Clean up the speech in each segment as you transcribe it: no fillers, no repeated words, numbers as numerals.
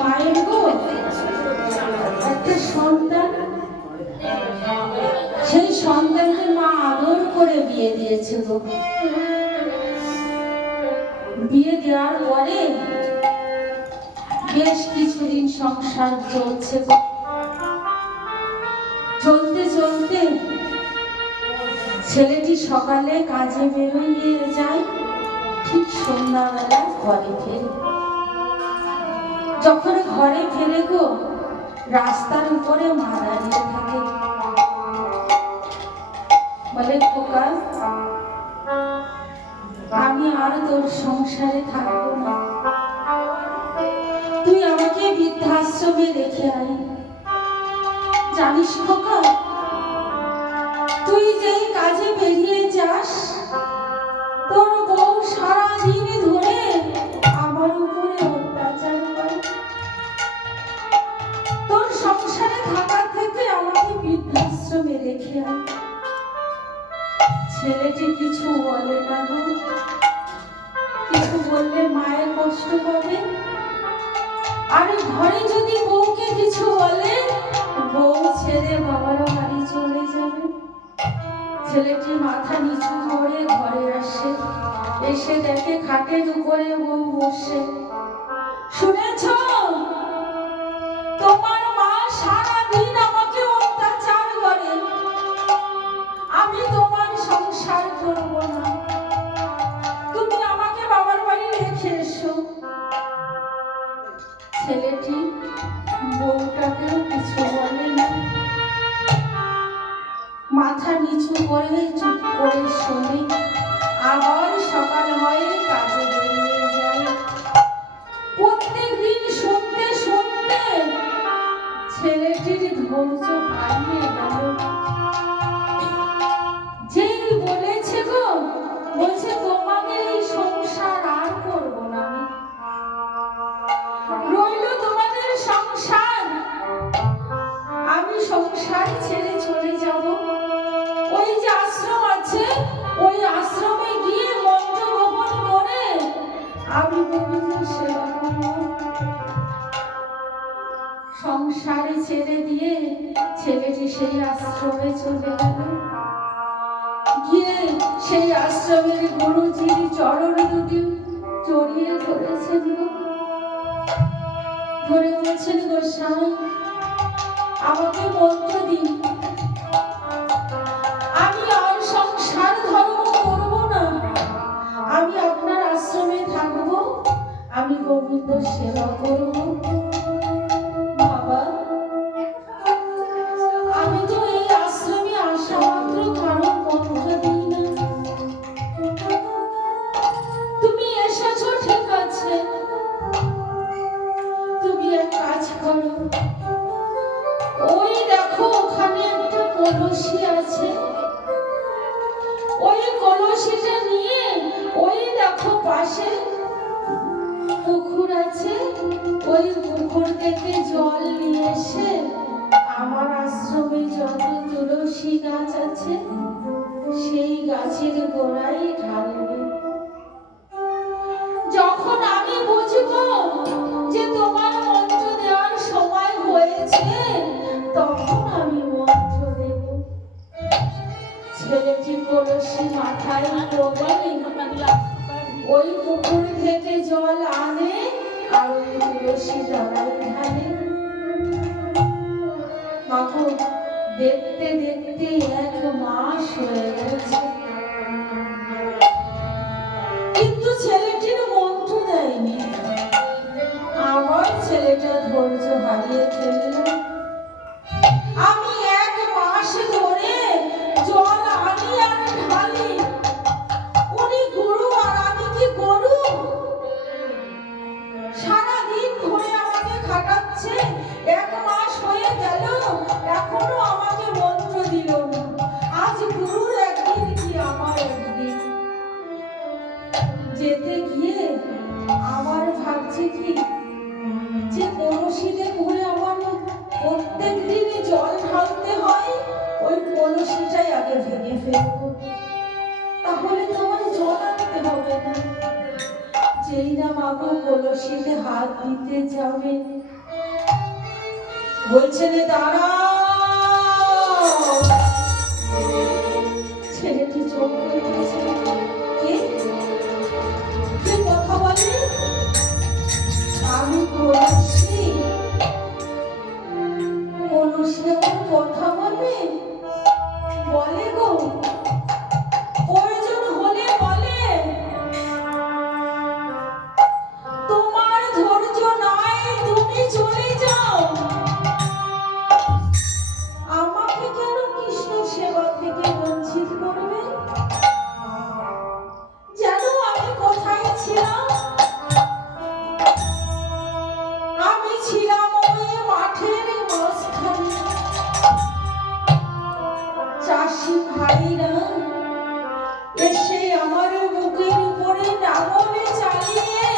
মায়ের গো একটা সন্তান, সেই সন্তানকে মা আদর করে বিয়ে দিয়েছে গো। বিয়ে দেওয়ার পরে বেশ কিছুদিন সংসার চলছে গো। চলতে চলতে ছেলেটি সকালে কাজে বেরোয় যায়, ঠিক সন্ধ্যাবেলা ঘরে ফেরে। যখন ঘরে ফেরে গো, রাস্তার উপরে মা দাঁড়িয়ে থাকে, বলে খোকা আমি আর তোর সংসারে থাকবো না, তুই আমাকে বৃদ্ধাশ্রমে রেখে আয়। জানিস খোকা, তুই যেই কাজে বেরিয়ে যাস তোর বউ সারাদিন ধরে আমার উপরে অত্যাচার করে, তোর সংসারে থাকার থেকে আমাকে বৃদ্ধাশ্রমে রেখে আয়। ছেলেটি কিছু বলে না গো, কিছু বললে মায়ের কষ্ট পাবে, আর ঘরে যদি বউকে কিছু বলে বউ ছেড়ে বাবার বাড়ি চলে যাবে। ছেলেটি মাথা নিচু করে ঘরে আসে, এসে দেখে খাটের উপরে বউ বসে। শুনেছ, তোমার মা সারাদিন আমাকে অত্যাচার করে, আমি তোমার সংসার করব না, তুমি আমাকে বাবার বাড়ি রেখে এসো। ছেলেটি বউটাকেও কিছু বলে না, মাথা নিচু করে চুপ করে শোনে। আবার সকাল হয়ে কাজে বেরিয়ে যায়। প্রত্যেকদিন শুনতে শুনতে ছেলেটির ধৈর্য হারিয়ে গেল। যেই বলেছে গো, বলছে তোমাদের এই সংসার আর করবো না, রইল তোমাদের সংসার, আমি সংসার ছেড়ে চলে যাব। ওই যে আশ্রম আছে, ওই আশ্রমে গিয়ে মন্ত্র গ্রহণ করে আমি গোবিন্দ সেবা করব। সংসারে ছেড়ে দিয়ে ছেলেটি সেই আশ্রমে চলে গেল। গিয়ে সেই আশ্রমের গুরুজির চরণ দুটি জড়িয়ে ধরেছেন, ধরে বলছেন গোসাই আমাকে মন্ত্র দিন, আমি আর সংসার ধর্ম করব না, আমি আপনার আশ্রমে থাকব, আমি গোবিন্দ সেবা করব। বাবা আমি তো এই আশ্রমে আসা মাত্র কারো মন্ত্র দিই না, তুমি এসেছো ঠিক আছে, তুমি এক কাজ করো, ওই দেখো ওখানে একটা কলসি আছে, ওই কলসিটা নিয়ে ওই দেখো পাশে পুকুর আছে, ওই পুকুর থেকে জল নিয়ে এসে আমার আশ্রমে যত তুলসী গাছ আছে সেই গাছের গোড়ায় ঢালবে। যখন আমি বুঝবো যে তোমার মন্ত্র দেওয়ার সময় হয়েছে তখন আমি মন্ত্র দেব। ছেলেটি কলসি মাথায় করে ওই পুকুর থেকে জল আনে আর ওই তুলসী তলায় ঢালে। মাগো দেখতে দেখতে 1 মাস হয়ে গেছে, কিন্তু ছেলেটির মন্ত্র দেয়নি। আবার ছেলেটা ধৈর্য হারিয়ে ফেলল। আমি 1 মাস ধরে জল আনি আর ঢালি, উনি গুরু আর আমি কি গরু? সারাদিন ধরে আমাকে খাটাচ্ছে, 1 মাস হয়ে গেল এখনো আমাকে মন্ত্র দিল না। আজ গুরুর একদিন কি আমার একদিন। যেতে গিয়ে আমার ভাবছে কি যে কলসিতে করে আমার প্রত্যেক দিনই জল ঢালতে হয়, ওই কলসিটাই আগে ভেঙে ফেলবো, তাহলে তো আমার জল আনতে হবে না। যেই না বাবু কলসিতে হাত দিতে যাবে বলছে যে দাঁড়াও। ছেলেটি চোখ খুলেছে। কে কে কথা বলে? আমি কলসি। কলসি আমার কথা বলে? বলে গো, প্রয়োজন হলে বলে। তোমার ধৈর্য নাই, তুমি চলে যাও। আমাকে কেন কৃষ্ণ সেবা থেকে বঞ্চিত করবে? জানো আমি কোথায় ছিলাম? আমি ছিলাম ওই মাঠের মাঝখানে। চাষি ভাইরা এসে আমার বুকের উপরে নাঙলে চালিয়ে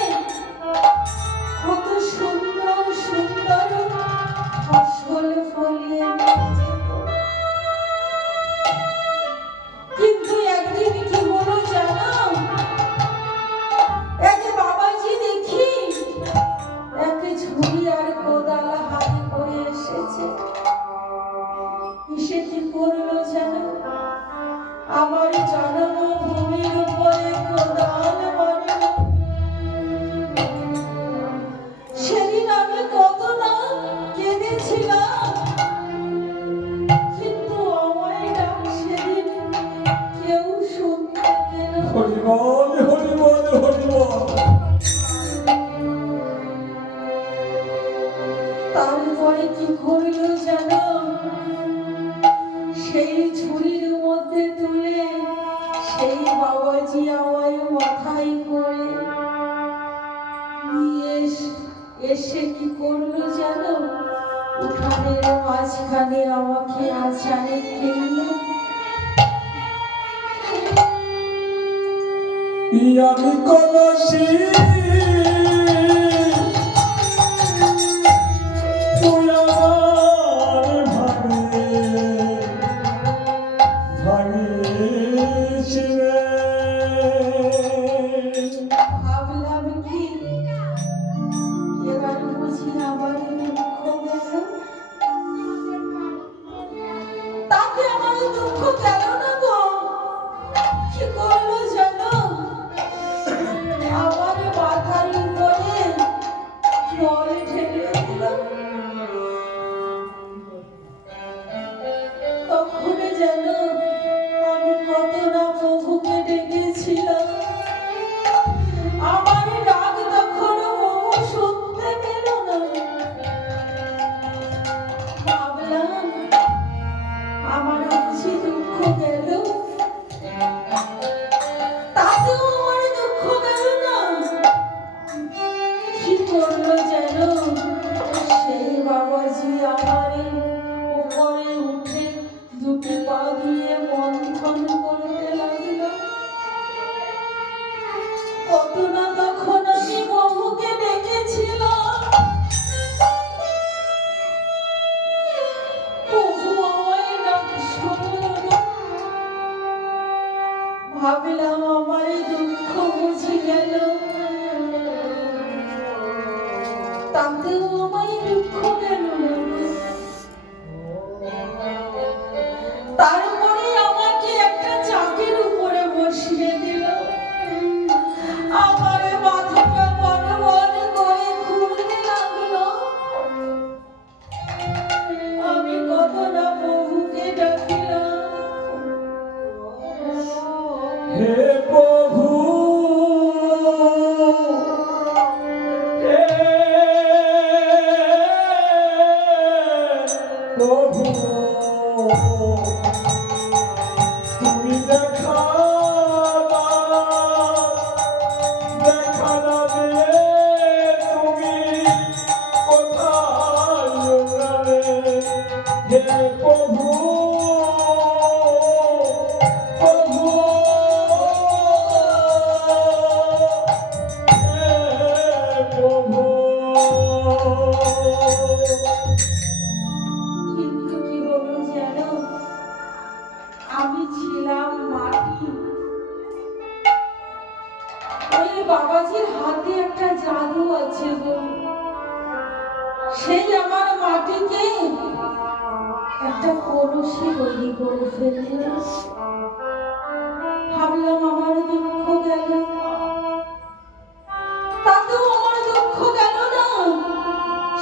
কত সুন্দর সুন্দর ফসল ফলিয়ে নিয়ে যেত। কিন্তু একদিন কি হলো জানো? এক বাবাজি দেখি এক ঝুড়ি আর কোদাল হাতে করে এসেছে। এসে কি করলো জানো? আমার জন্মভূমির উপরে কোদাল মারলো। সেদিন আমি কত না কেঁদেছিলাম, কিন্তু আমায় ডাক সেদিন কেউ শুনতে পেল না। হরিবল হরিবল হরিবল। তারপরে কি করলো জানো? সেই ঝুড়ির মধ্যে তুলে সেই বাবাজি আমায় মাথায় করে নিয়ে এসে কি করলো জানো? উঠানের মাঝখানে আমাকে আছাড়ে ফেললো। আমি কলসি তুই আমার ভাঙিছিলে। ভাবলাম কি এবার বুঝি আমার দুঃখ গেল। তাতে আমার দুঃখ গেল না গো। কি করলো জানো? আমার মাথার উপরে জল ঢেলে দিল। তখন জানো আমি কত না প্রভুকে ডেকেছিলাম। আমার ডাক তখন প্রভু শুনতে পেল না। ভাবলাম আমার বুঝি দুঃখ গেল। তাতেও আমার দুঃখ গেল না। কি করলো জানো? সেই বাবাজি আমার উপরে উঠে দুটি পা দিয়ে মন্থন করতে লাগলো। কত না তখন আমি প্রভুকে ডেকেছিলাম। প্রভু আমায় ডাক শুনলো না। ভাবলাম আমার দুঃখ বুঝে গেল, তাতেও আমায় দুঃখ গেল না। তারপরে আমাকে একটা চাকের উপরে বসিয়ে দিল। আমার মাথাটা বড় বড় করে ঘুরতে লাগলো। আমি কত না প্রভুকে ডাকিলাম। হে প্রভু হে সেই আমার মাটিকে একটা কলসি তৈরি করে ফেললাম। ভাবলাম আমার দুঃখ গেল, তাতেও আমার দুঃখ গেল না।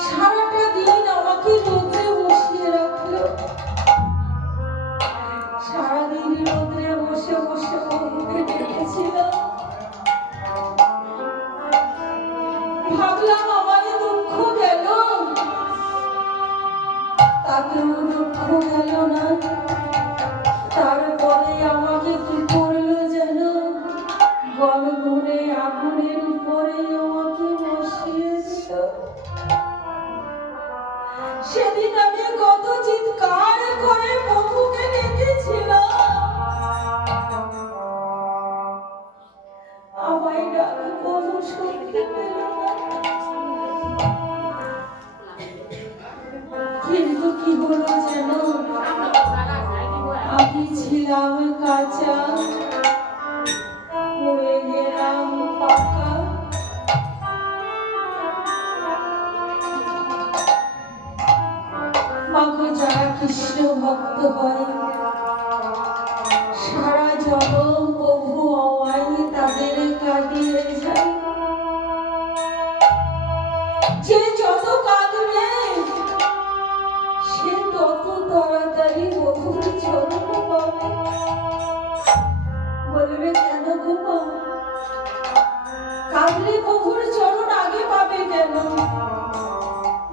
সারাটা দিন আমাকে রোদ্রে বসিয়ে রাখলো। সারাদিন রোদ্রে বসে বসে বউকে ডেকেছিলাম। ভাবলাম আমার দুঃখ গেল, তাতেও দুঃখ গেল না। তারপরে আমাকে কি করলো যেন, গলগলে আগুনের উপরে আমাকে বসিয়ে দিল। সেদিন আমি কত চিৎকার করে প্রভুকে ডেকেছিলাম, আমায় ডাক প্রভু শুনতে পেল না। কিন্তু কি হলো যেন, আমি ছিলাম কাঁচা, হয়ে গেলাম পাকা। মাগো যারা কৃষ্ণ ভক্ত হয়, সারা জনম প্রভু আমায় তাদের কাঁদিয়ে যায়। যে যত কাঁদবে সে তত তাড়াতাড়ি প্রভুর চরণ পাবে। বলবে কেন গো মা, কাঁদলে প্রভুর চরণ আগে পাবে কেন?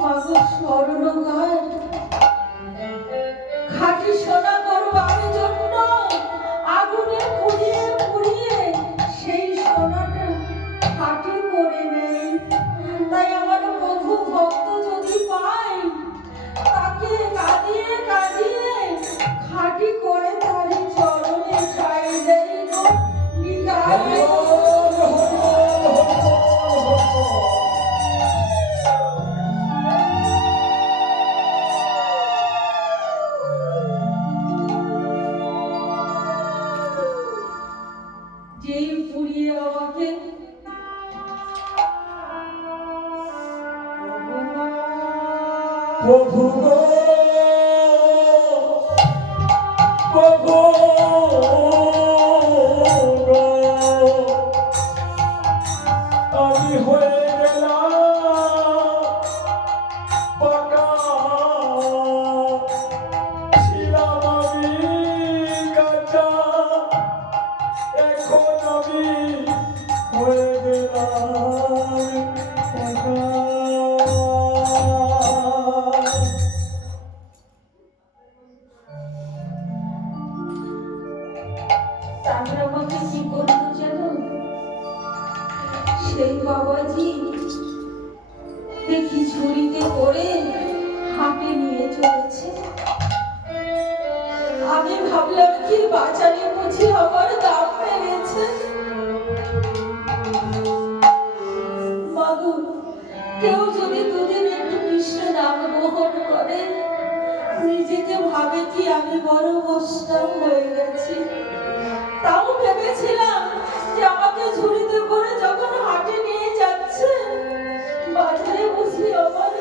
মাগো স্বর্ণকার খাঁটি সোনা করবার জন্য আগুনে পুড়িয়ে পুড়িয়ে সেই সোনাটা খাঁটি করে নেয়। তাই আমার প্রভু ভক্ত যদি পায়, তাকে কাঁদিয়ে কাঁদিয়ে খাঁটি করে তারি চরণে ঠাই দেয় গো নিগায়। যেই পুড়িয়ে আমাকে প্রভু গো, প্রভু গো, আমি হয়ে গেলাম পাকা। ছিলাম আমি কাঁচা, এখন আমি হয়ে গেলাম পাকা। তারপর আমাকে কি করলো জানো, সেই বাবাজি দেখি ঝুড়িতে করে হাটে নিয়ে চলেছে। আমি ভাবলাম কি বাজারে বুঝি আমার দাম বেড়েছে। মাগো, কেউ যদি দুদিন একটু কৃষ্ণ নাম গ্রহণ করে, নিজেকে ভাবে কি আমি বড় বৈষ্ণব হয়ে গেছি। তাও ভেবেছিলাম যে আমাকে ঝুড়িতে করে যখন হাটে নিয়ে যাচ্ছে, বাজারে বুঝি আমার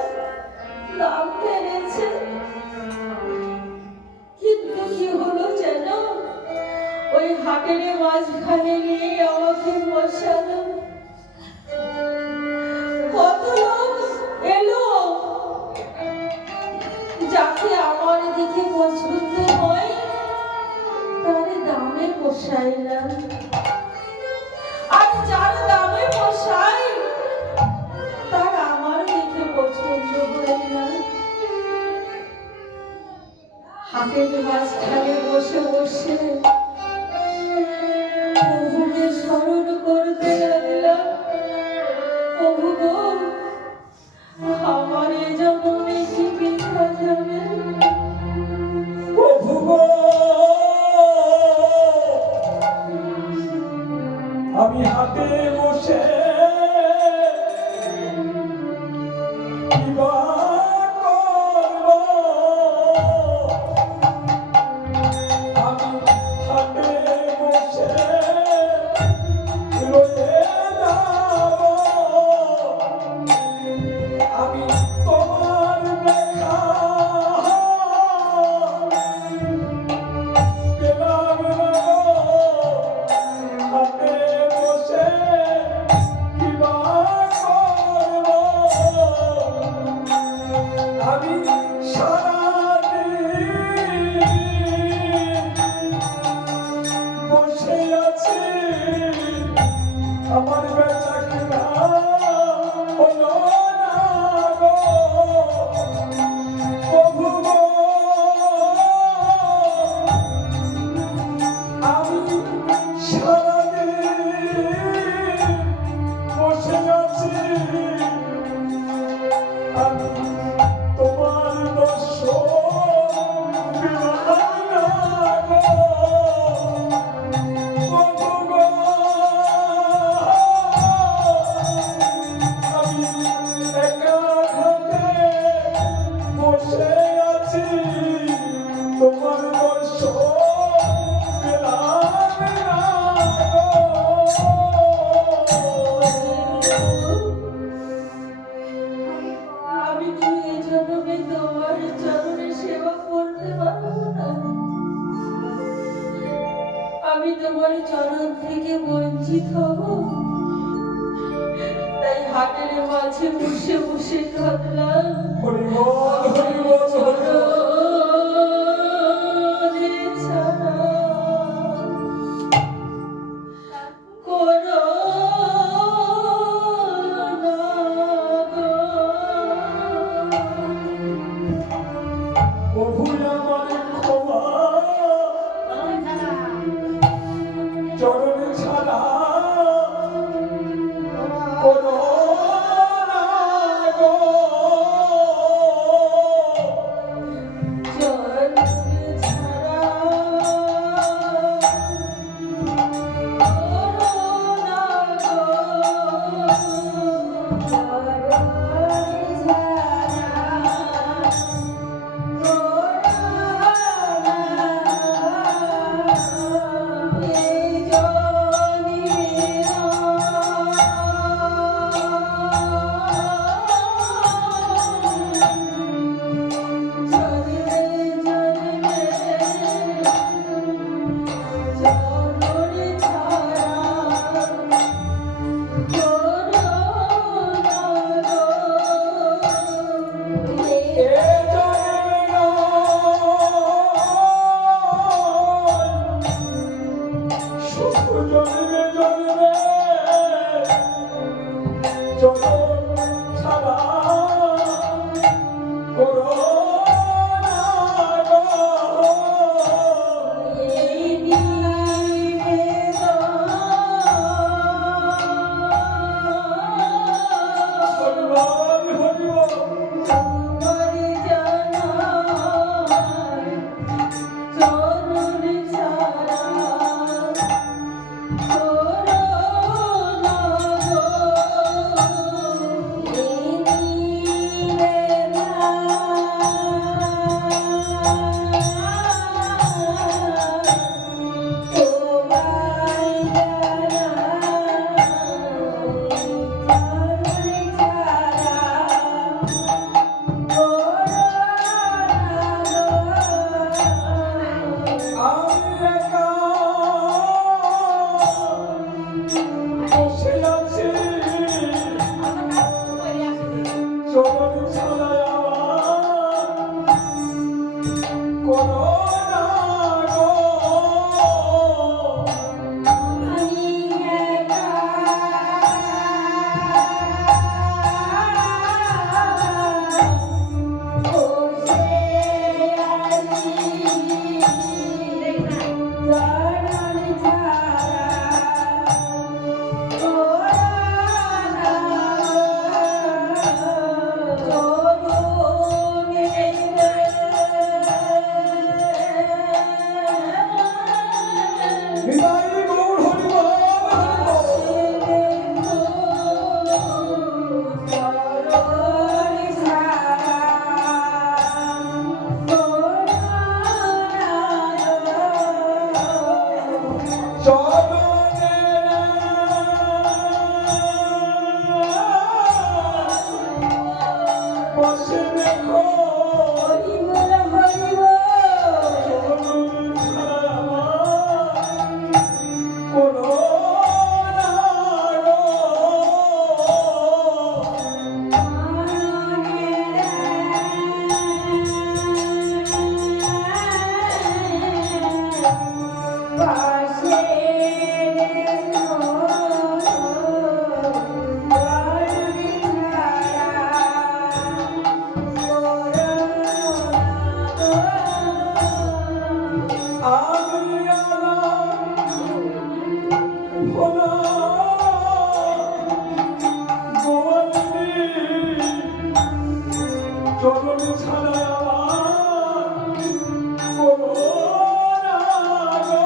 দাম বেড়েছে। কিন্তু কি হলো যেন, ওই হাটের মাঝখানে নিয়ে আমাকে বসালো। কত লোক এলো, যাকে আমার দেখে পছন্দ হয় তার দামে পোষায় না, আর যার দামে পোষায় তার আমার দেখে পছন্দ হয় না। হাটের মাঝখানে বসে বসে প্রভুকে স্মরণ করতে লাগলাম। প্রভু গো, আমার এ জন্মে কি বৃথা যাবে? প্রভু গো, আমি হাতে বসে কিবা করব, আমি তোমার দর্শন পেলাম না গো। বন্ধু গো, আমি একা হাতে বসে আছি, তোমার দর্শন পেলাম না গো। আমি কি এই জন্মে তোমার চরণে সেবা করতে পারবো না? আমি তোমার চরণ থেকে বঞ্চিত হব, তাই হাটের মাঝে বসে বসে কাঁদলাম। হরি বল, হরি বল, হরি বল। চরণে ছাড়া করো না গো। প্রভু আমার ক্ষমা, চরণে ছাড়া করো না গো। চরণে ছাড়া এ জন্মে নয়, শুধু জন্মে জন্মে চরণ ছাড়া করো না গো। হরি বল, হরি বল। আমি একা বসে আছি, চরণ ছাড়া আমার করো না গো। বিদায়ী গৌর, হরি বল, হরি বল। চরণে বসে দেখো, চরণ ছাড়া আমার করো না গো। পাশে চরণ ছাড়া আমার করুণা গো।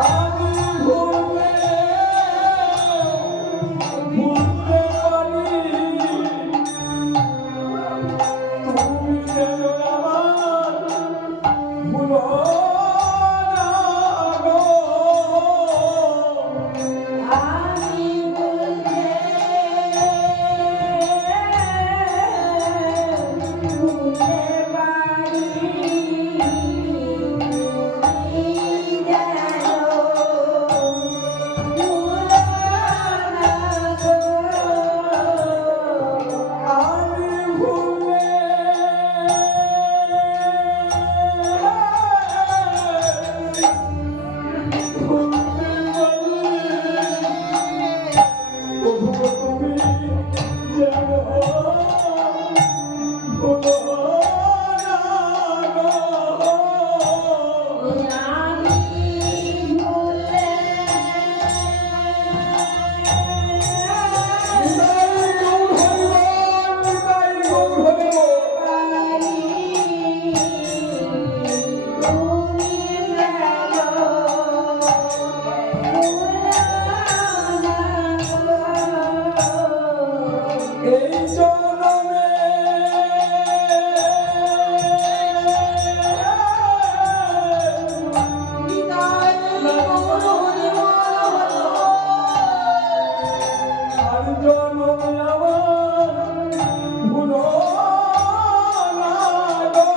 আমি ভুলতে পারি, তুমি যেন আমার ভুলো না গো। আমি বলতে ভুলতে পারি যেন ভুলো না গো। আমি ভুলতে তুমি যেন ভুলো না গো। আমি ভুলতে এই জনমে আর জনম আমার ভুলো না গো।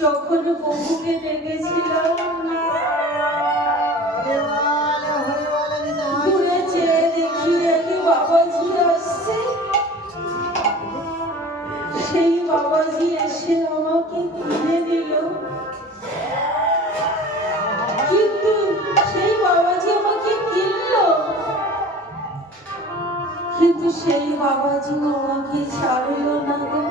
যখন প্রভুকে ডেকেছিলাম দূরে চেয়ে দেখি একই বাবাজি আসছে। সেই বাবাজি এসে আমাকে কিনে দিল, কিন্তু সেই বাবাজি আমাকে কিনলো, কিন্তু সেই বাবাজি আমাকে ছাড়লো না গো।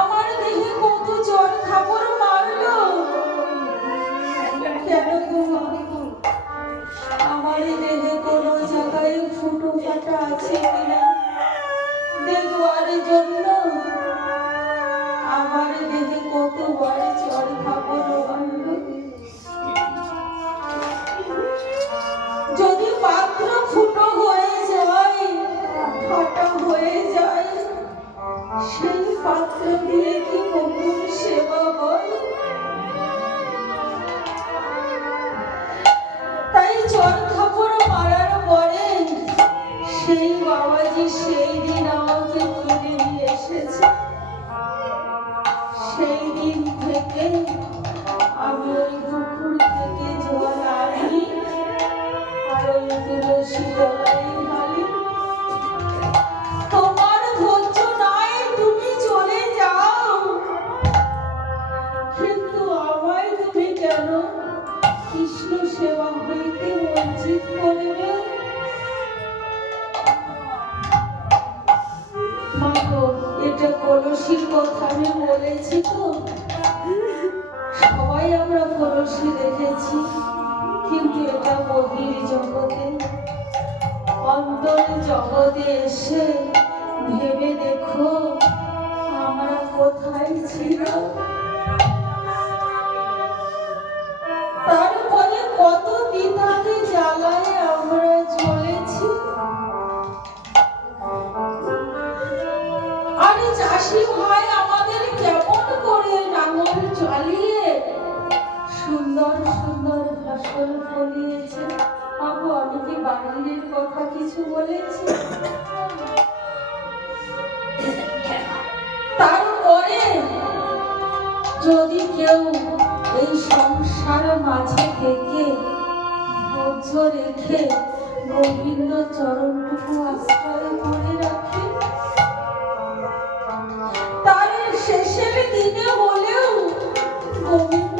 আমার দেহে কত জ্বর খাবার মারলো, কেন গো মা? আমার এই দেহে কোনো জায়গায় ফুটো ফাটা আছে কিনা দেখবার জন্য আমার দেহে কতবার চড় খাবো মারল। যদি পাত্র ফুটো হয়ে যায়, ফাটা হয়ে যায়, সেই পাত্র দিয়ে কি কখন সেবা হয়? তাই চড় খাপড় মারার পরে সেই বাবাজি সেই দিন আমাকে কিনে নিয়ে এসেছে। সেই দিন থেকে আমি ওই পুকুর থেকে জল আনি আর ওই তুলসী তলায় ঢালি। তোমার ধৈর্য নাই, তুমি চলে যাও, কিন্তু আমায় তুমি কেন কৃষ্ণ সেবা হইতে বঞ্চিত করবে? মা গো, এটা কলসির কথা আমি বলেছি তো? সবাই আমরা কলসি দেখেছি, কিন্তু এটা বহির জগতে। অন্তর জগতে এসে ভেবে দেখো আমরা কোথায় ছিলাম। তারপরে কত দ্বিধাতে জ্বালায় আমরা চলেছি। আরে চাষি ভাই আমাদের কেমন করে লাঙল চালিয়ে সুন্দর সুন্দর ফসল ফলিয়েছে। বাবু, আমি কি বাহিরের কথা কিছু বলেছি? তারপরে যদি কেউ এই সংসার মাঝে থেকে ধৈর্য রেখে গোবিন্দ চরণটুকু আশ্রয় করে রাখে, তার শেষের দিনে হলেও গোবিন্দ